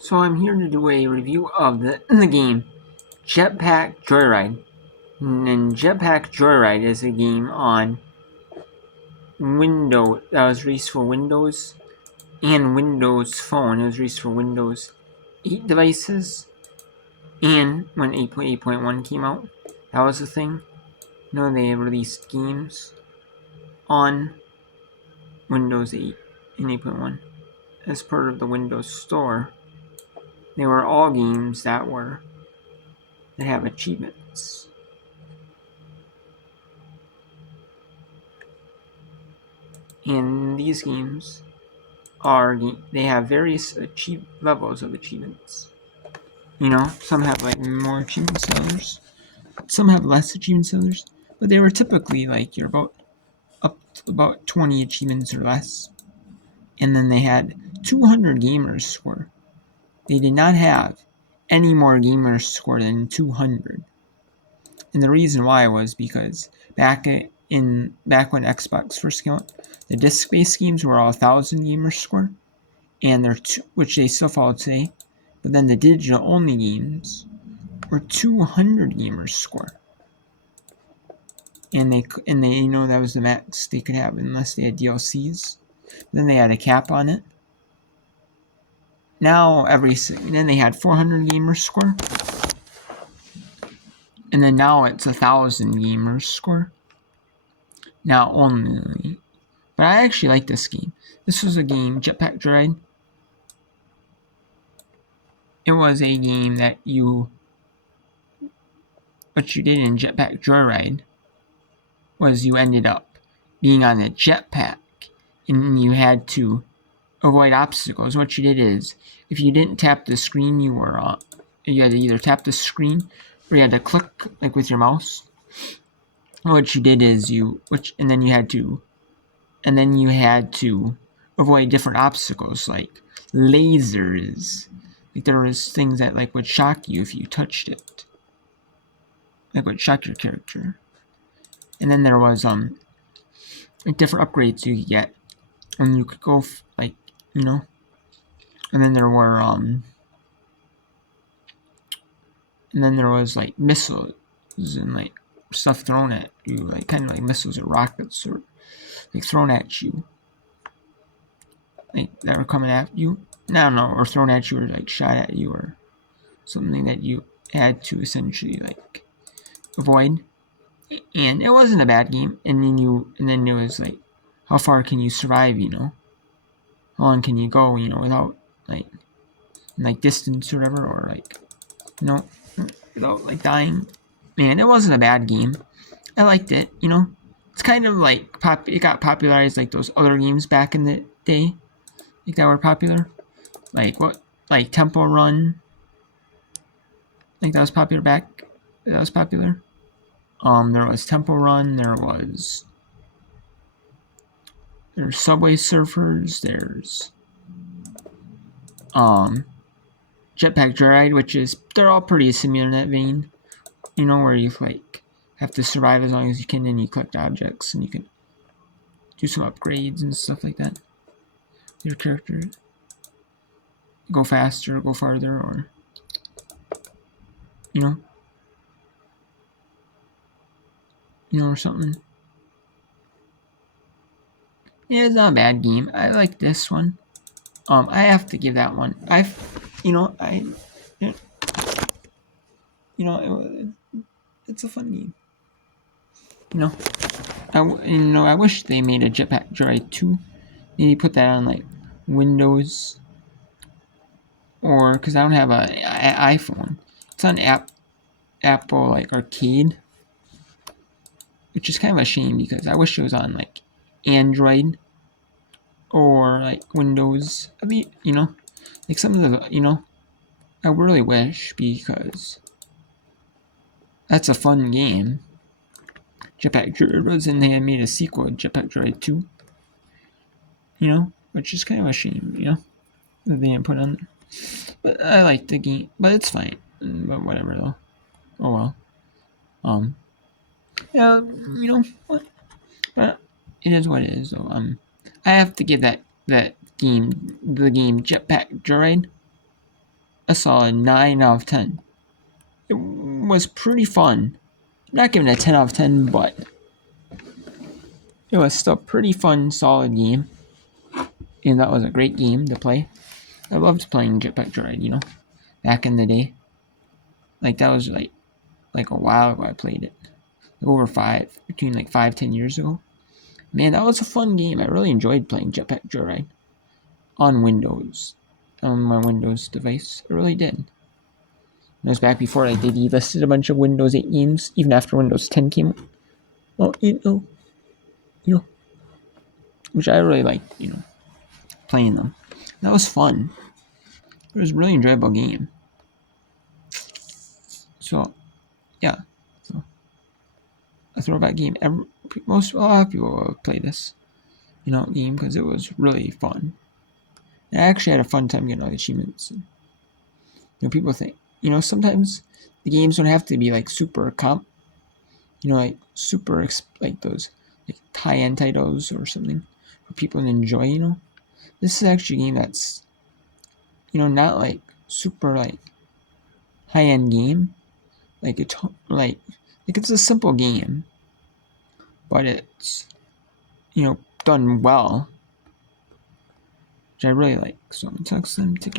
So I'm here to do a review of the game Jetpack Joyride. And Jetpack Joyride is a game on Windows that was released for Windows and Windows Phone. It was released for Windows 8 devices, and when 8.8.1 came out, that was the thing. They released games on Windows 8 and 8.1 as part of the Windows Store. They were all games that have achievements. And these games they have various levels of achievements. Some have like more achievements than others. Some have less achievements than others. But they were typically like you're up to about 20 achievements or less. And then they had 200 gamers score. They did not have any more gamers score than 200. And the reason why was because back when Xbox first came out, the disc-based games were all 1,000 gamers score, and which they still follow today. But then the digital-only games were 200 gamers score, and they that was the max they could have unless they had DLCs. Then they had a cap on it. Then they had 400 gamers score. And then now it's 1,000 gamers score. Now only. But I actually like this game. This was a game, Jetpack Joyride. It was a game that what you did in Jetpack Joyride was you ended up being on a jetpack and you had to avoid obstacles. What you did is, if you didn't tap the screen you were on, you had to either tap the screen or you had to click like with your mouse. What you did is and then you had to avoid different obstacles like lasers. Like there was things that like would shock you if you touched it. Like would shock your character. And then there was like different upgrades you could get. And you could go and then there was like missiles and like stuff thrown at you, like kind of like missiles or rockets or like thrown at you, like that were coming at you. I don't know, or thrown at you or like shot at you or something that you had to essentially like avoid. And it wasn't a bad game. And then it was like, how far can you survive? How long can you go? Without like distance or whatever, or like without like dying. Man, it wasn't a bad game. I liked it. It's kind of like it got popularized like those other games back in the day, like that were popular. Like Temple Run. Like that was popular back. That was popular. There was Temple Run. There's Subway Surfers. There's Jetpack Joyride, which they're all pretty similar in that vein. Where you like have to survive as long as you can, and you collect objects, and you can do some upgrades and stuff like that. Your character go faster, go farther, or or something. Yeah, it's not a bad game. I like this one. I have to give that one. It's a fun game. I wish they made a Jetpack Joyride 2. Maybe put that on like Windows, or because I don't have an iPhone. It's on Apple like Arcade, which is kind of a shame because I wish it was on like Android or like Windows. Like some of the I really wish, because that's a fun game. Jetpack Joyride was, and they had made a sequel, Jetpack Joyride 2. Which is kind of a shame, that they didn't put on. But I like the game, but it's fine. But whatever though. Oh well. Yeah, what? But it is what it is though. I have to give the game Jetpack Joyride a solid 9 out of 10. It was pretty fun. I'm not giving it a 10 out of 10, but it was still a pretty fun, solid game. And that was a great game to play. I loved playing Jetpack Joyride, back in the day. Like, that was like a while ago I played it. Between 5-10 years ago. Man, that was a fun game. I really enjoyed playing Jetpack Joyride on Windows. On my Windows device. I really did. It was back before they delisted a bunch of Windows 8 games, even after Windows 10 came out. Well, which I really liked, playing them. That was fun. It was a really enjoyable game. So, yeah. So, a throwback game. A lot of people will play this, game because it was really fun. And I actually had a fun time getting all the achievements. And, people think, sometimes the games don't have to be like super super like those like high-end titles or something for people to enjoy. This is actually a game that's not like super like high-end game, like it's a simple game, but it's done well, which I really like. So I'm talking to